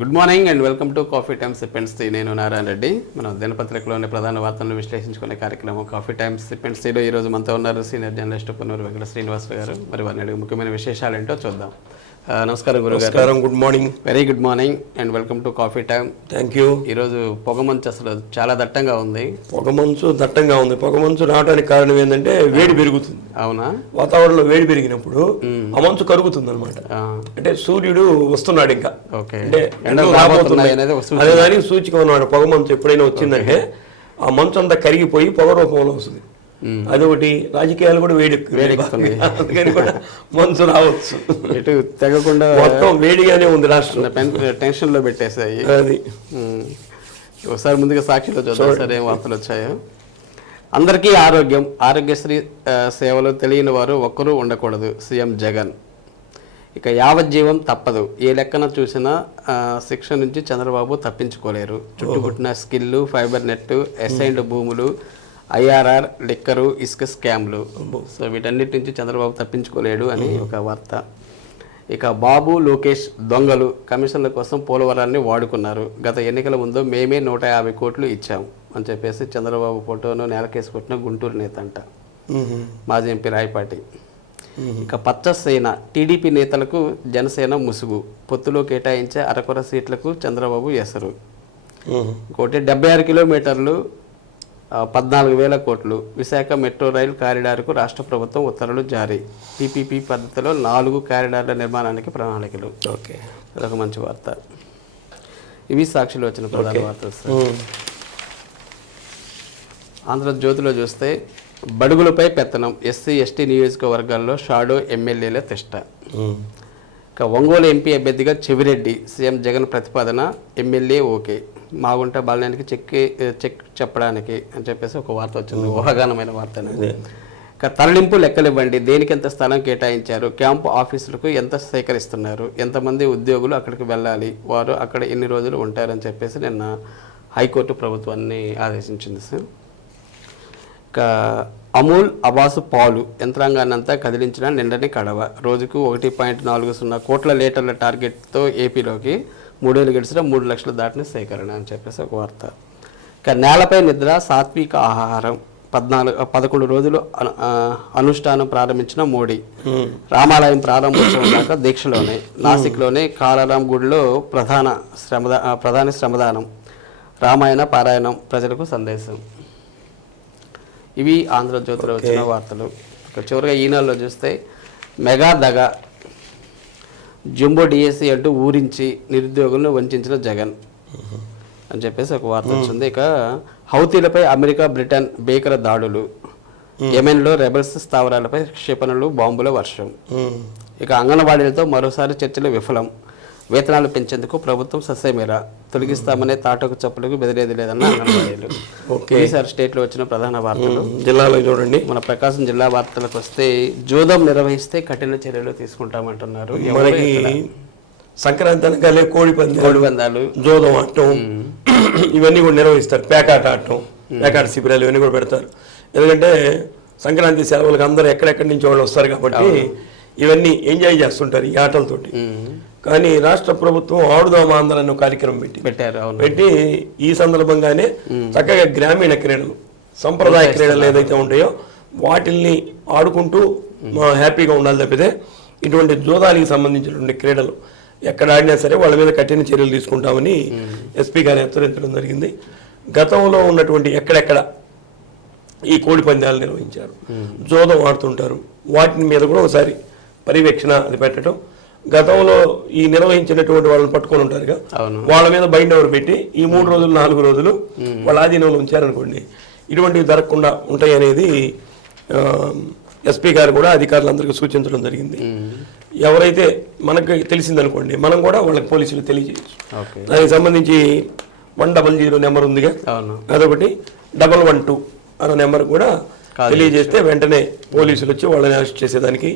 Good morning and welcome to coffee times సిపెండ్స్ tea. నేను నారాయణ రెడ్డి. మనం దినపత్రికలోని ప్రధాన వార్తలను విశ్లేషించుకునే కార్యక్రమం కాఫీ టైమ్స్ సిపెండ్స్ టీలో ఈరోజు మనతో ఉన్నారు సీనియర్ జర్నలిస్ట్ పొన్నూరు వెంకట శ్రీనివాసరావు గారు. మరి వారిని అడిగి ముఖ్యమైన విశేషాలు ఏంటో చూద్దాం. నమస్కారం గురుగారు. Good morning. Very good morning and welcome to coffee time. Thank you. ఈరోజు పొగమంచు అసలు చాలా దట్టంగా ఉంది. పొగమంచు రావడానికి కారణం ఏంటంటే వేడి పెరుగుతుంది. అవునా? వాతావరణంలో వేడి పెరిగినప్పుడు ఆ మంచు కరుగుతుంది అనమాట. అంటే సూర్యుడు వస్తున్నాడు ఇంకా. ఓకే. అంటే అదే దానికి సూచిక ఉన్నాడు. పొగమంచు ఎప్పుడైనా వచ్చిందంటే ఆ మంచు అంతా కరిగిపోయి పొగ రూపంలో వస్తుంది. అదొకటి. రాజకీయాలు కూడా వేడెక్కుతున్నాయి, అందుకని కూడా మంచు రావచ్చు. ఎటు తెగకుండా మొత్తం వేడిగానే ఉంది రాష్ట్రం. టెన్షన్ లో పెట్టేసాయి. అది ఒకసారి ముందుగా సాక్షిలో చూద్దాం సార్ ఏం వార్తలు వచ్చాయో. అందరికీ ఆరోగ్యం, ఆరోగ్యశ్రీ సేవలు తెలియని వారు ఒక్కరూ ఉండకూడదు సీఎం జగన్. ఇక యావజ్జీవం తప్పదు, ఏ లెక్కన చూసినా శిక్ష నుంచి చంద్రబాబు తప్పించుకోలేరు. చుట్టుముట్టిన స్కిల్లు, ఫైబర్ నెట్, అసైన్డ్ భూములు, ఐఆర్ఆర్, లిక్కరు, ఇసుక స్కామ్లు. సో వీటన్నిటి నుంచి చంద్రబాబు తప్పించుకోలేడు అని ఒక వార్త. ఇక బాబు, లోకేష్ దొంగలు, కమిషన్ల కోసం పోలవరాన్ని వాడుకున్నారు. గత ఎన్నికల ముందు మేమే 150 కోట్లు ఇచ్చాం అని చెప్పేసి చంద్రబాబు ఫోటోను నేలకేసి కొట్టిన గుంటూరు నేత అంట, మాజీ ఎంపీ రాయపాటి. ఇక పచ్చసేన, టీడీపీ నేతలకు జనసేన ముసుగు, పొత్తులో కేటాయించే అరకొర సీట్లకు చంద్రబాబు ఎసరు. ఇంకోటి 76 కిలోమీటర్లు 14,000 కోట్లు, విశాఖ మెట్రో రైల్ కారిడార్కు రాష్ట్ర ప్రభుత్వం ఉత్తర్వులు జారీ. పీపీపీ పద్ధతిలో 4 కారిడార్ల నిర్మాణానికి ప్రణాళికలు. ఓకే, అదొక మంచి వార్త. ఇవి సాక్షిలో వచ్చిన ప్రధాన వార్తలు సార్. ఆంధ్రజ్యోతిలో చూస్తే బడుగులపై పెత్తనం, ఎస్సీ ఎస్టీ నియోజకవర్గాల్లో షాడో ఎమ్మెల్యేల తిష్ట. ఇక ఒంగోలు ఎంపీ అభ్యర్థిగా చెవిరెడ్డి, సీఎం జగన్ ప్రతిపాదన, ఎమ్మెల్యే ఓకే. మాగుంట బాలయానికి చెక్ చెప్పడానికి అని చెప్పేసి ఒక వార్త వచ్చింది, ఊహాగానమైన వార్త. ఇక తరలింపు లెక్కలివ్వండి, దేనికి ఎంత స్థలం కేటాయించారు, క్యాంపు ఆఫీసులకు ఎంత సేకరిస్తున్నారు, ఎంతమంది ఉద్యోగులు అక్కడికి వెళ్ళాలి, వారు అక్కడ ఎన్ని రోజులు ఉంటారని చెప్పేసి నిన్న హైకోర్టు ప్రభుత్వాన్ని ఆదేశించింది సార్. ఇక అమూల్ అబాసు పాలు యంత్రాంగాన్ని అంతా కదిలించిన నిండని కడవ, రోజుకు 1.40 కోట్ల లీటర్ల టార్గెట్తో ఏపీలోకి 3 ఏళ్ళు గడిచిన 3 లక్షలు దాటిన సేకరణ అని చెప్పేసి ఒక వార్త. ఇక నేలపై నిద్ర, సాత్విక ఆహారం, 11 రోజులు అనుష్ఠానం ప్రారంభించిన మోడీ. రామాలయం ప్రారంభోత్సవం దాకా దీక్షలోనే. నాసిక్లోని కాలారాం గుడిలో ప్రధాని శ్రమదానం, రామాయణ పారాయణం, ప్రజలకు సందేశం. ఇవి ఆంధ్రజ్యోతిలో వచ్చిన వార్తలు. ఇక చివరిగా ఈనాడులో చూస్తే మెగా దగ, జంబో డిఎస్సి అంటూ ఊరించి నిరుద్యోగులను వంచిన జగన్ అని చెప్పేసి ఒక వార్త వచ్చింది. ఇక హౌతీలపై అమెరికా, బ్రిటన్ భీకర దాడులు, యెమెన్లో రెబల్స్ స్థావరాలపై క్షిపణులు, బాంబుల వర్షం. ఇక అంగన్వాడీలతో మరోసారి చర్చలు విఫలం, వేతనాలు పెంచేందుకు ప్రభుత్వం ససేమిరా, తొలగిస్తామనే తాటకు చప్పులకు బెదిరేది లేదన్న అంగన్వాడీలు. ఈసారి స్టేట్లో వచ్చిన ప్రధాన వార్తలు. జిల్లాలో చూడండి, మన ప్రకాశం జిల్లా వార్తలకు వస్తే జూదం నిర్వహిస్తే కఠిన చర్యలు తీసుకుంటామంటున్నారు. మనకి సంక్రాంతి అనగానే కోడి పందాలు, జూదం ఆడటం ఇవన్నీ కూడా నిర్వహిస్తారు. పేకాట ఆడటం, పేకాట శిబిరాలు ఇవన్నీ కూడా పెడతారు. ఎందుకంటే సంక్రాంతి సెలవులకు అందరూ ఎక్కడెక్కడి నుంచి వాళ్ళు వస్తారు కాబట్టి ఇవన్నీ ఎంజాయ్ చేస్తుంటారు ఈ ఆటలతోటి. కానీ రాష్ట్ర ప్రభుత్వం ఆడుదాం ఆంధ్ర అనే కార్యక్రమం పెట్టి ఈ సందర్భంగానే చక్కగా గ్రామీణ క్రీడలు, సంప్రదాయ క్రీడలు ఏదైతే ఉంటాయో వాటిల్ని ఆడుకుంటూ హ్యాపీగా ఉండాలి తప్పితే ఇటువంటి జూదానికి సంబంధించినటువంటి క్రీడలు ఎక్కడ ఆడినా సరే వాళ్ళ మీద కఠిన చర్యలు తీసుకుంటామని ఎస్పీ గారు హెచ్చరించడం జరిగింది. గతంలో ఉన్నటువంటి ఎక్కడెక్కడ ఈ కోడి పందాలు నిర్వహించారు, జూదం ఆడుతుంటారు, వాటి మీద కూడా ఒకసారి పర్యవేక్షణ అది పెట్టడం. గతంలో ఈ నిర్వహించినటువంటి వాళ్ళని పట్టుకొని ఉంటారుగా, వాళ్ళ మీద బైండ్ ఓవర్ పెట్టి ఈ 3 రోజులు 4 రోజులు వాళ్ళ ఆధీనంలో ఉంచారనుకోండి, ఇటువంటివి జరగకుండా ఉంటాయి అనేది ఎస్పీ గారు కూడా అధికారులందరికీ సూచించడం జరిగింది. ఎవరైతే మనకు తెలిసిందనుకోండి మనం కూడా వాళ్ళకి పోలీసులు తెలియజేయచ్చు. దానికి సంబంధించి 100 నెంబర్ ఉందిగా, అదొకటి 112 అనే నెంబర్ కూడా తెలియజేస్తే వెంటనే పోలీసులు వచ్చి వాళ్ళని అరెస్ట్ చేసేదానికి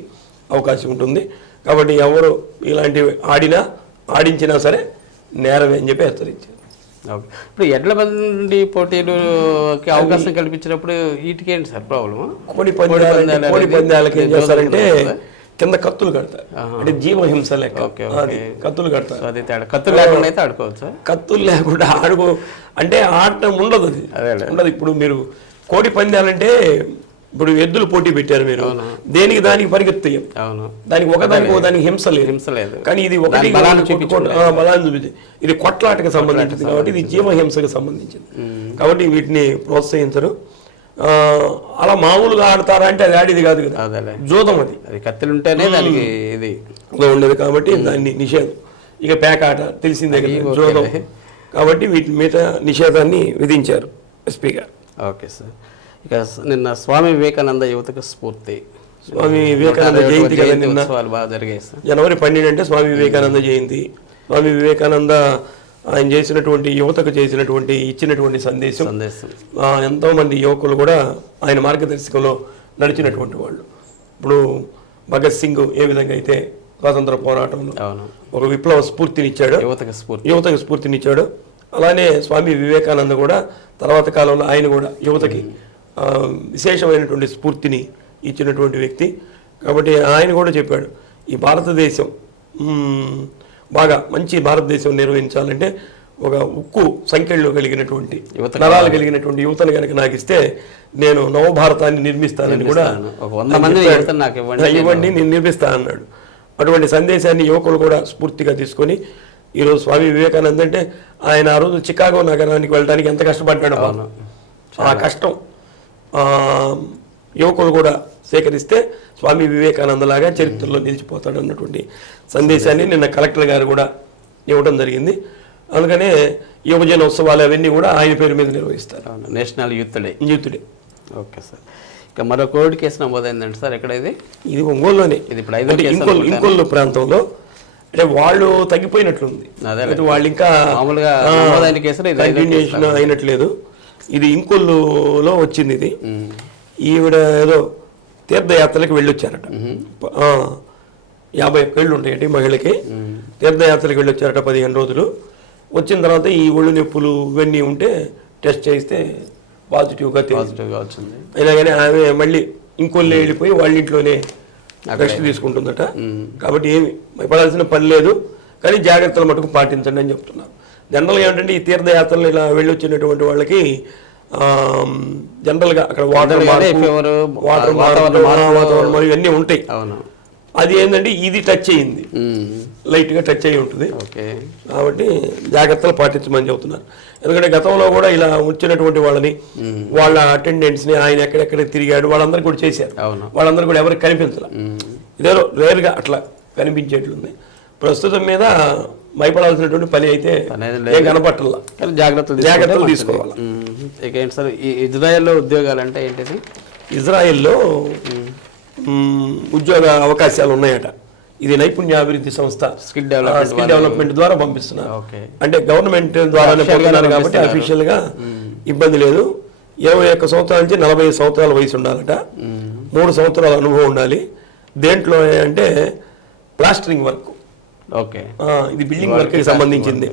అవకాశం ఉంటుంది. కాబట్టి ఎవరు ఇలాంటివి ఆడించినా సరే నేరమే అని చెప్పి హెచ్చరించారు. ఇప్పుడు ఎడ్ల బండి పోటీలకి అవకాశం కల్పించినప్పుడు వీటికి ఏంటి సార్ ప్రాబ్లమ్? కోడి పందాలకి ఏం చేస్తారంటే కింద కత్తులు కడతారు, అంటే జీవహింస లెక్క. అది కత్తులు కడతారు. అది తేడా. కత్తులు లేకుండా అయితే ఆడుకోవచ్చు. కత్తులు లేకుండా అంటే ఆడటం ఉండదు, అది ఉండదు. ఇప్పుడు మీరు కోడి పందాలంటే ఇప్పుడు ఎద్దులు పోటీ పెట్టారు మీరు, దేనికి దానికి పరిగెత్తాయి, దానికి ఒకదానికి హింస లేదు. కానీ ఇది ఒకటి బలాన్ని చూపించింది, ఇది కొట్లాటకు సంబంధించింది కాబట్టి ఇది జీవహింసకు సంబంధించింది కాబట్టి వీటిని ప్రోత్సహించరు. అలా మామూలుగా ఆడతారా అంటే అది ఆడేది కాదు కదా, జూదం. అది కత్తులు ఉంటేనే దానికి ఇది ఉండేది కాబట్టి దాన్ని నిషేధం. ఇక పేకాట తెలిసిందే కదా, జూదం. కాబట్టి వీటి మీద నిషేధాన్ని విధించారు ఎస్పీ గారు. Okay sir. ఇక నిన్న స్వామి వివేకానంద యువతకు స్ఫూర్తి, స్వామి వివేకానంద జయంతి కదా నిన్న, బాగా జరిగాయి సార్. జనవరి 12 అంటే స్వామి వివేకానంద జయంతి. స్వామి వివేకానంద ఆయన చేసినటువంటి యువతకు ఇచ్చినటువంటి సందేశం. ఎంతో మంది యువకులు కూడా ఆయన మార్గదర్శకంలో నడిచినటువంటి వాళ్ళు. ఇప్పుడు భగత్ సింగ్ ఏ విధంగా అయితే స్వాతంత్ర పోరాటంలో ఒక విప్లవ స్ఫూర్తినిచ్చాడు, యువతకు స్ఫూర్తినిచ్చాడు, అలానే స్వామి వివేకానంద కూడా తర్వాత కాలంలో ఆయన కూడా యువతకి విశేషమైనటువంటి స్ఫూర్తిని ఇచ్చినటువంటి వ్యక్తి. కాబట్టి ఆయన కూడా చెప్పాడు, ఈ భారతదేశం బాగా మంచి భారతదేశం నిర్వహించాలంటే ఒక ఉక్కు సంఖ్యలు కలిగినటువంటి నరాలు కలిగినటువంటి యువతను కనుక నాకు ఇస్తే నేను నవభారతాన్ని నిర్మిస్తానని కూడా ఇవ్వండి, నేను నిర్మిస్తా అన్నాడు. అటువంటి సందేశాన్ని యువకులు కూడా స్ఫూర్తిగా తీసుకొని ఈరోజు స్వామి వివేకానంద అంటే ఆయన ఆ రోజు చికాగో నగరానికి వెళ్ళడానికి ఎంత కష్టపడ్డాడు, ఆ కష్టం యువకులు కూడా సేకరిస్తే స్వామి వివేకానంద లాగా చరిత్రలో నిలిచిపోతాడు అన్నటువంటి సందేశాన్ని నిన్న కలెక్టర్ గారు కూడా ఇవ్వడం జరిగింది. అందుకనే యువజన ఉత్సవాలు అవన్నీ కూడా ఆయన పేరు మీద నిర్వహిస్తారు. National youth day. Okay sir. ఇక మరో కోవిడ్ కేసు నమోదైందండి సార్, ఎక్కడ ఇది ఒంగోలులోనే. ఇది ఇప్పుడు ఇంకొల్లు ప్రాంతంలో, అంటే వాళ్ళు తగ్గిపోయినట్లుంది, వాళ్ళు ఇంకా మామూలుగా కంటిన్యూషన్ అయినట్లేదు. ఇది ఇంకొల్లులో వచ్చింది. ఇది ఈవిడ ఏదో తీర్థయాత్రలకు వెళ్ళొచ్చారట, 51 ఏళ్ళు ఉంటాయండి మహిళకి. తీర్థయాత్రలకు వెళ్ళొచ్చారట 15 రోజులు. వచ్చిన తర్వాత ఈ ఒళ్ళు నొప్పులు ఇవన్నీ ఉంటే టెస్ట్ చేస్తే పాజిటివ్గా వచ్చింది. అయినా కానీ ఆమె మళ్ళీ ఇంకొల్లు వెళ్ళిపోయి వాళ్ళ ఇంట్లోనే రెస్ట్ తీసుకుంటుందట. కాబట్టి ఏమి భయపడాల్సిన పని లేదు, కానీ జాగ్రత్తలు మటుకు పాటించండి అని చెప్తున్నారు. జనరల్గా ఏమిటంటే ఈ తీర్థయాత్రలు ఇలా వెళ్ళొచ్చినటువంటి వాళ్ళకి జనరల్గా అక్కడ వాతావరణం మరియు ఇవన్నీ ఉంటాయి. అది ఏంటంటే ఇది టచ్ అయ్యింది, లైట్గా టచ్ అయ్యి ఉంటుంది. కాబట్టి జాగ్రత్తలు పాటించమని చెబుతున్నారు. ఎందుకంటే గతంలో కూడా ఇలా వచ్చినటువంటి వాళ్ళని, వాళ్ళ అటెండెంట్స్ని ఆయన ఎక్కడెక్కడ తిరిగాడు వాళ్ళందరూ కూడా చేశారు. వాళ్ళందరూ కూడా ఎవరికి కనిపించాలి, ఇదేదో రేరుగా అట్లా కనిపించేట్లుంది. ప్రస్తుతం మీద భయపడాల్సినటువంటి పని అయితే ఏం కనపట్టాల, జాగ్రత్తలు తీసుకోవాలి. సార్ ఈ ఇజ్రాయెల్లో ఉద్యోగాలు అంటే ఏంటిది? ఇజ్రాయెల్లో ఉద్యోగ అవకాశాలు ఉన్నాయట. ఇది నైపుణ్యాభివృద్ధి సంస్థ స్కిల్ డెవలప్మెంట్ ద్వారా పంపిస్తున్నారు. అంటే గవర్నమెంట్ ద్వారానే పంపుతున్నారు కాబట్టి అఫీషియల్ గా ఇబ్బంది లేదు. 21 సంవత్సరాల నుంచి 45 సంవత్సరాల వయసు ఉండాలట, 3 సంవత్సరాల అనుభవం ఉండాలి. దేంట్లో అంటే ప్లాస్టరింగ్ వర్క్, ఇది బిల్డింగ్ వర్క్ కి సంబంధించింది.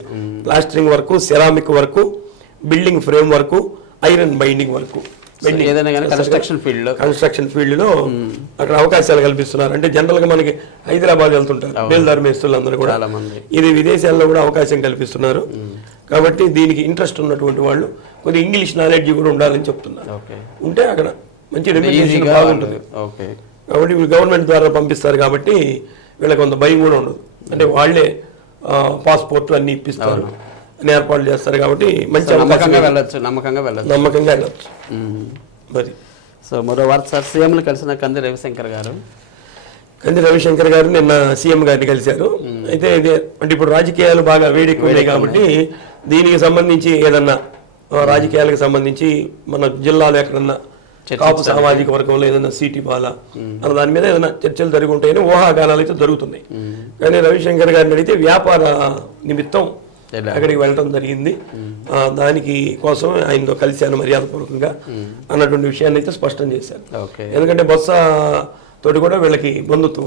Plastering work, ceramic work, building frame work, iron binding work, construction field లో అక్కడ అవకాశాలు కల్పిస్తున్నారు. అంటే జనరల్ గా మనకి హైదరాబాద్ వెళ్తుంటారు బేల్దార్ మేస్తులు అందరూ కూడా, ఇది విదేశాల్లో కూడా అవకాశం కల్పిస్తున్నారు. కాబట్టి దీనికి ఇంట్రెస్ట్ ఉన్నటువంటి వాళ్ళు కొద్దిగా ఇంగ్లీష్ నాలెడ్జ్ కూడా ఉండాలని చెప్తున్నారు. ఉంటే అక్కడ మంచి రెమ్యునరేషన్ బాగుంటుంది. కాబట్టి గవర్నమెంట్ ద్వారా పంపిస్తారు కాబట్టి వీళ్ళకి కొంత భయం కూడా ఉండదు. అంటే వాళ్ళే పాస్పోర్ట్ అన్ని ఇప్పిస్తారు, అన్ని ఏర్పాట్లు చేస్తారు. కాబట్టి మంచి నమ్మకంగా వెళ్ళొచ్చు. మరి సో మరో వార్త సార్, సీఎంలు కలిసిన కంది రవిశంకర్ గారు నిన్న సీఎం గారిని కలిశారు. అయితే ఇదే అంటే ఇప్పుడు రాజకీయాలు బాగా వేడెక్కున్నాయి కాబట్టి దీనికి సంబంధించి ఏదన్నా రాజకీయాలకు సంబంధించి మన జిల్లాలో ఎక్కడన్నా కాపు సామాజిక వర్గంలో ఏదైనా సీటు ఇవ్వాలా అన్న దాని మీద ఏదైనా చర్చలు జరిగి ఉంటాయని ఊహాగానాలు అయితే జరుగుతున్నాయి. కానీ రవిశంకర్ గారిని అడిగితే వ్యాపార నిమిత్తం అక్కడికి వెళ్ళడం జరిగింది, దానికి కోసం ఆయనతో కలిశాను మర్యాదపూర్వకంగా అన్నటువంటి విషయాన్ని అయితే స్పష్టం చేశారు. ఎందుకంటే బొత్స తోటి కూడా వీళ్ళకి బంధుత్వం,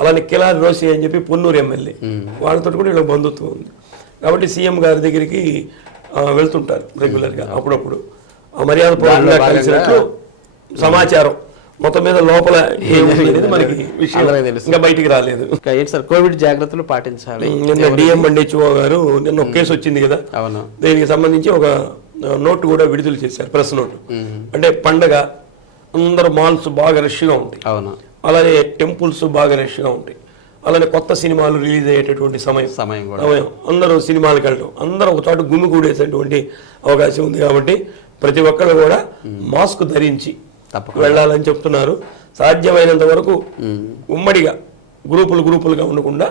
అలానే కిలారి రోసి అని చెప్పి పొన్నూరు ఎమ్మెల్యే వాళ్ళతో కూడా వీళ్ళకి బంధుత్వం ఉంది. కాబట్టి సీఎం గారి దగ్గరికి వెళ్తుంటారు రెగ్యులర్గా, అప్పుడప్పుడు మర్యాదపూర్వకంగా కలిసినట్లు సమాచారం మొత్తం మీద లోపల ఏముంది అనేది మనకి విషయం అందరికీ తెలుసు. ఇంకా బయటికి రాలేదు. ఇంకా ఏంటి సార్ కోవిడ్ జాగ్రత్తలు పాటించాలి? నిన్న డిఎంఎండ్హెచ్ఓ గారు నిన్న ఒక కేసు వచ్చింది కదా, అవును, దీనికి సంబంధించి ఒక నోటు కూడా విడుదల చేశారు, ప్రెస్ నోటు. అంటే పండగ అందరూ మాల్స్ బాగా రష్గా ఉంటాయి, అవును, అలాగే టెంపుల్స్ బాగా రష్గా ఉంటాయి, అలానే కొత్త సినిమాలు రిలీజ్ అయ్యేటటువంటి సమయం కూడా అందరూ సినిమాలకు వెళ్ళడం, అందరూ ఒక చోట గుమ్మి కూడేసేటువంటి అవకాశం ఉంది. కాబట్టి ప్రతి ఒక్కరు కూడా మాస్క్ ధరించి వెళ్ళాలని చెప్తున్నారు. సాధ్యమైనంత వరకు ఉమ్మడిగా గ్రూపులుగా ఉండకుండా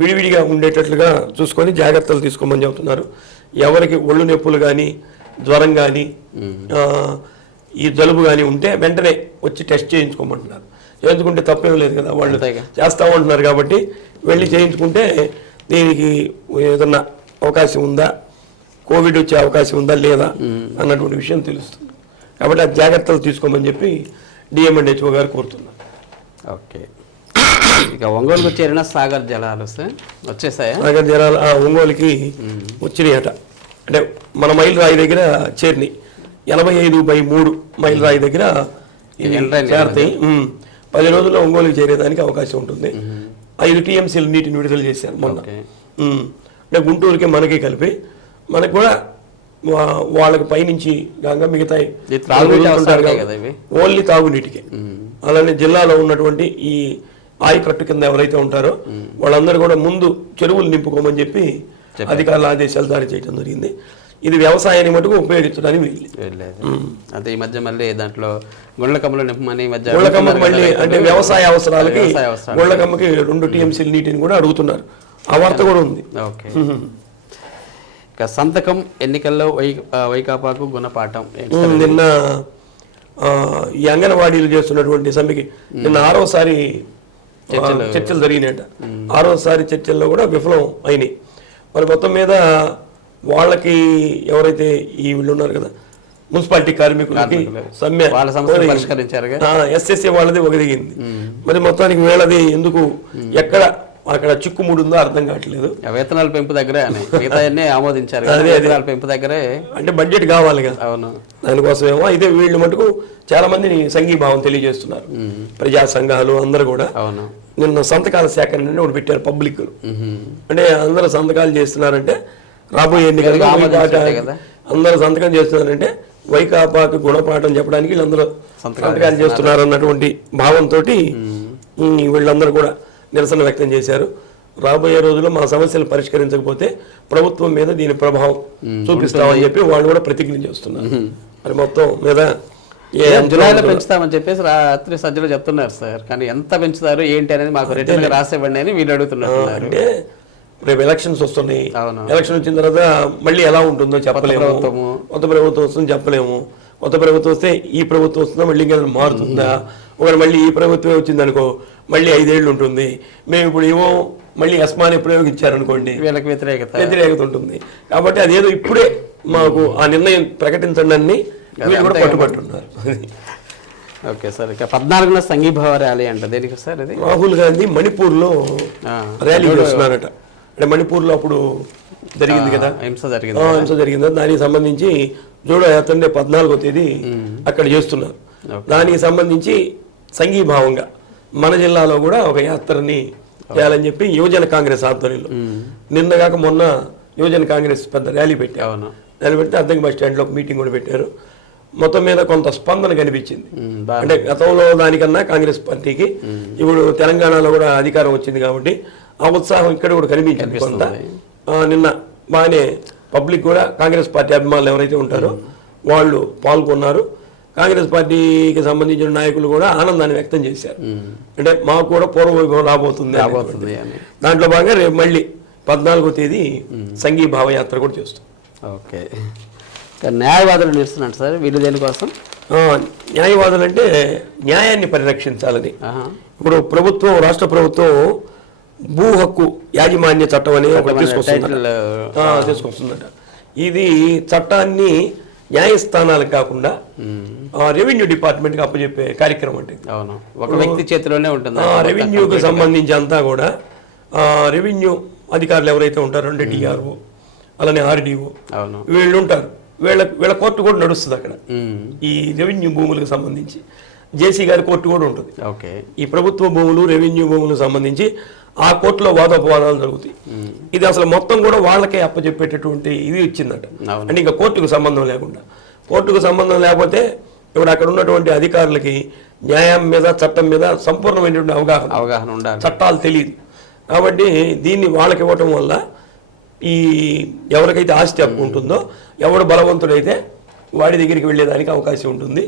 విడివిడిగా ఉండేటట్లుగా చూసుకొని జాగ్రత్తలు తీసుకోమని చెప్తున్నారు. ఎవరికి ఒళ్ళు నొప్పులు కానీ జ్వరం కానీ ఈ జలుబు కానీ ఉంటే వెంటనే వచ్చి టెస్ట్ చేయించుకోమంటున్నారు. చేయించుకుంటే తప్పేం లేదు కదా, వాళ్ళు చేస్తామంటున్నారు. కాబట్టి వెళ్ళి చేయించుకుంటే దీనికి ఏదన్నా అవకాశం ఉందా, కోవిడ్ వచ్చే అవకాశం ఉందా లేదా అన్నటువంటి విషయం తెలుస్తుంది. కాబట్టి ఆ జాగ్రత్తలు తీసుకోమని చెప్పి డిఎంఎండ్హెచ్ఓ గారు కోరుతున్నారు. ఓకే, ఇక ఒంగోలుకు చేరిన సాగర్ జలాలు సార్ వచ్చేసాయా? సాగర్ జలాలు ఒంగోలుకి వచ్చినాయట. అంటే మన మైల్ రాయి దగ్గర చేరినాయి. 85/3 మైల్ రాయి దగ్గర చేరతాయి. 10 రోజుల్లో ఒంగోలుకి చేరేదానికి అవకాశం ఉంటుంది. 5 TMCల నీటిని విడుదల చేశారు మొన్న. అంటే గుంటూరుకి మనకి కలిపి మనకు కూడా వాళ్ళకి పైనుంచి కాగా మిగతా ఓన్లీ తాగునీటికి. అలానే జిల్లాలో ఉన్నటువంటి ఈ ఆయకట్టు కింద ఎవరైతే ఉంటారో వాళ్ళందరూ కూడా ముందు చెరువులు నింపుకోమని చెప్పి అధికారుల ఆదేశాలు జారీ చేయడం జరిగింది. ఇది వ్యవసాయాన్ని మటుకు ఉపయోగించడానికి వీల్లేదు. అంటే ఈ మధ్య మళ్ళీ దాంట్లో గుళ్ళకమ్మలు నింపమని గుళ్ళకమ్మకి మళ్ళీ అంటే వ్యవసాయ అవసరాలకి గుళ్ళకమ్మకి 2 TMCల నీటిని కూడా అడుగుతున్నారు. ఆ వార్త కూడా ఉంది. ఓకే, ఇక సంతకం ఎన్నికల్లో వైకాపాకు గుణపాఠం. నిన్న ఈ అంగన్వాడీలు చేస్తున్నటువంటి సమ్మెకి నిన్న 6వసారి చర్చలు జరిగినాయట. 6వసారి చర్చల్లో కూడా విఫలం అయినాయి. మరి మొత్తం మీద వాళ్ళకి ఎవరైతే ఈ వీళ్ళు ఉన్నారు కదా మున్సిపాలిటీ కార్మికులకి సమ్మె ఎస్ఎస్ఏ వాళ్ళది ఒకదిగింది. మరి మొత్తానికి వీళ్ళది ఎందుకు ఎక్కడ అక్కడ చిక్కుముడు ఉందో అర్థం కావట్లేదు. వేతనాల పెంపు దగ్గరే ఆమోదించారు, పెంపు దగ్గరే అంటే బడ్జెట్ కావాలి కదా. అవును, దానికోసమేమో ఇదే వీళ్ళు మటుకు చాలా మందిని సంఘీభావం తెలియజేస్తున్నారు. ప్రజా సంఘాలు అందరూ కూడా అవును నిన్న సంతకాల సేకరణ ఒకటి పెట్టారు పబ్లిక్. అంటే అందరూ సంతకాలు చేస్తున్నారంటే రాబోయే ఎన్నికల్లో అందరూ సంతకం చేస్తున్నారంటే వైకాపాకి గుణపాఠం చెప్పడానికి వీళ్ళందరూ సంతకాలు చేస్తున్నారు అన్నటువంటి భావంతో వీళ్ళందరూ కూడా నిరసన వ్యక్తం చేశారు. రాబోయే రోజుల్లో మా సమస్యలు పరిష్కరించకపోతే ప్రభుత్వం మీద దీని ప్రభావం చూపిస్తామని చెప్పి వాళ్ళు కూడా ప్రతిజ్ఞ చేస్తున్నారు. మరి మొత్తం మీద జూలైలో పెంచుతామని చెప్పేసి రాత్రి సజ్జలు చెప్తున్నారు సార్. కానీ ఎంత పెంచుతారు ఏంటి అనేది మాకు రిటర్న్ రాసివ్వండి అని వీళ్ళు అడుగుతున్నారు. అంటే రేపు ఎలక్షన్స్ వస్తున్నాయి. ఎలక్షన్ వచ్చిన తర్వాత మళ్ళీ ఎలా ఉంటుందో చెప్పలేము. కొత్త ప్రభుత్వం వస్తుందో చెప్పలేము. కొత్త ప్రభుత్వం వస్తే ఈ ప్రభుత్వం వస్తుందా మళ్ళీ ఇంకా మారుతుందా, ఒకవేళ మళ్ళీ ఈ ప్రభుత్వమే వచ్చింది అనుకో మళ్ళీ 5 ఏళ్ళు ఉంటుంది. మేము ఇప్పుడు ఏమో మళ్ళీ అస్మాని ప్రయోగించారనుకోండి వీళ్ళకి వ్యతిరేకత ఉంటుంది. కాబట్టి అదేదో ఇప్పుడే మాకు ఆ నిర్ణయం ప్రకటించండి అని వీళ్ళు కూడా పట్టుబట్టున్నారు. ఓకే సార్, ఇక 14న సంఘీభావ ర్యాలీ అంట దేనికి సార్? ఇది రాహుల్ గాంధీ మణిపూర్లో ర్యాలీ చేస్తున్నారట. అంటే మణిపూర్లో అప్పుడు జరిగింది కదా హింస జరిగింది. దానికి సంబంధించి జోడో యాత్ర 14వ తేదీ అక్కడ చేస్తున్నారు. దానికి సంబంధించి సంఘీభావంగా మన జిల్లాలో కూడా ఒక యాత్రని చేయాలని చెప్పి యువజన కాంగ్రెస్ ఆధ్వర్యంలో నిన్నగాక మొన్న యువజన కాంగ్రెస్ పెద్ద ర్యాలీ పెట్టారు. ర్యాలీ పెడితే అద్దంకి బస్ స్టాండ్లో ఒక మీటింగ్ కూడా పెట్టారు. మొత్తం మీద కొంత స్పందన కనిపించింది. అంటే గతంలో దానికన్నా కాంగ్రెస్ పార్టీకి ఇప్పుడు తెలంగాణలో కూడా అధికారం వచ్చింది కాబట్టి ఆ ఉత్సాహం ఇక్కడ కూడా కనిపించింది కొంత. నిన్న బాగానే పబ్లిక్ కూడా కాంగ్రెస్ పార్టీ అభిమానులు ఎవరైతే ఉంటారో వాళ్ళు పాల్గొన్నారు. కాంగ్రెస్ పార్టీకి సంబంధించిన నాయకులు కూడా ఆనందాన్ని వ్యక్తం చేశారు. అంటే మాకు కూడా పూర్వవైభవం రాబోతుంది. దాంట్లో భాగంగా రేపు మళ్ళీ 14వ తేదీ సంఘీభావ యాత్ర కూడా చేస్తాం. ఓకే, న్యాయవాదులు నిలుస్తున్నారు సార్. వీళ్ళు దేనికోసం? న్యాయవాదులు అంటే న్యాయాన్ని పరిరక్షించాలని. ఇప్పుడు ప్రభుత్వం, రాష్ట్ర ప్రభుత్వం భూ హక్కు యాజమాన్య చట్టం అనేది ఒకటి తీసుకొస్తుందట. ఇది చట్టాన్ని న్యాయస్థానాలకు కాకుండా రెవెన్యూ డిపార్ట్మెంట్కి అప్పచెప్పే కార్యక్రమం అంటే ఒక వ్యక్తి చేతిలోనే ఉంటుంది. రెవెన్యూకి సంబంధించి అంతా కూడా రెవెన్యూ అధికారులు ఎవరైతే ఉంటారో అంటే డిఆర్ఓ అలానే ఆర్డీఓ వీళ్ళు ఉంటారు. వీళ్ళ కోర్టు కూడా నడుస్తుంది అక్కడ ఈ రెవెన్యూ భూములకు సంబంధించి. జేసీ గారి కోర్టు కూడా ఉంటుంది. ఓకే. ఈ ప్రభుత్వ భూములు, రెవెన్యూ భూములకు సంబంధించి ఆ కోర్టులో వాదోపవాదాలు జరుగుతాయి. ఇది అసలు మొత్తం కూడా వాళ్ళకే అప్పచెప్పేటటువంటి ఇది ఇచ్చిందట. అంటే ఇంకా కోర్టుకు సంబంధం లేకుండా. కోర్టుకు సంబంధం లేకపోతే ఇప్పుడు అక్కడ ఉన్నటువంటి అధికారులకి న్యాయం మీద, చట్టం మీద సంపూర్ణమైనటువంటి అవగాహన ఉండాలి. చట్టాలు తెలియదు కాబట్టి దీన్ని వాళ్ళకి ఇవ్వటం వల్ల ఈ ఎవరికైతే ఆస్తి హక్కు ఉంటుందో, ఎవడు బలవంతుడైతే వాడి దగ్గరికి వెళ్ళేదానికి అవకాశం ఉంటుంది.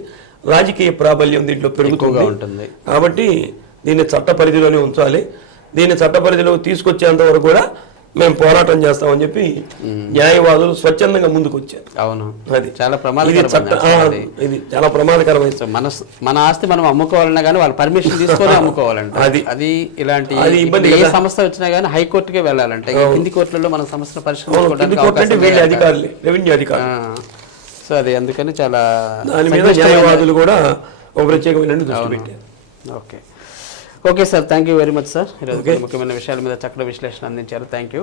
రాజకీయ ప్రాబల్యం దీంట్లో పెరుగుతుంది. కాబట్టి దీన్ని చట్ట పరిధిలోనే ఉంచాలి. దీన్ని చట్ట పరిధిలో తీసుకొచ్చేంత వరకు కూడా మేము పోరాటం చేస్తామని చెప్పి న్యాయవాదులు స్వచ్ఛందంగా ముందుకు వచ్చారు. అవును, అది చాలా ఇది చాలా ప్రమాదకరమైన. మన ఆస్తి మనం అమ్ముకోవాలన్నా కానీ వాళ్ళు పర్మిషన్ తీసుకొని అమ్ముకోవాలంటే అది ఇలాంటి ఇబ్బంది. ఏ సమస్య వచ్చినా కానీ హైకోర్టుకే వెళ్ళాలంటే కింది కోర్టులలో మన సమస్యను పరిష్కరించుకోవడానికి అధికారులే, రెవెన్యూ అధికారులు. సో అది అందుకని చాలా దాని మీద న్యాయవాదులు కూడా ఒక ప్రత్యేకమైన దృష్టి పెట్టారు. Okay okay sir, thank you very much sir. ఈరోజు ముఖ్యమైన విషయాల మీద చక్కటి విశ్లేషణ అందించారు. Thank you.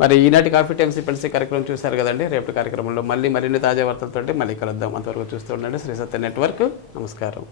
మరి ఈనాటి కాఫీ టైమ్స్ పిలిచి కార్యక్రమం చూశారు కదండి. రేపటి కార్యక్రమంలో మరిన్ని తాజా వార్తలతో మళ్ళీ కలుద్దాం. అంతవరకు చూస్తూ ఉండండి శ్రీ సత్య నెట్వర్క్. నమస్కారం.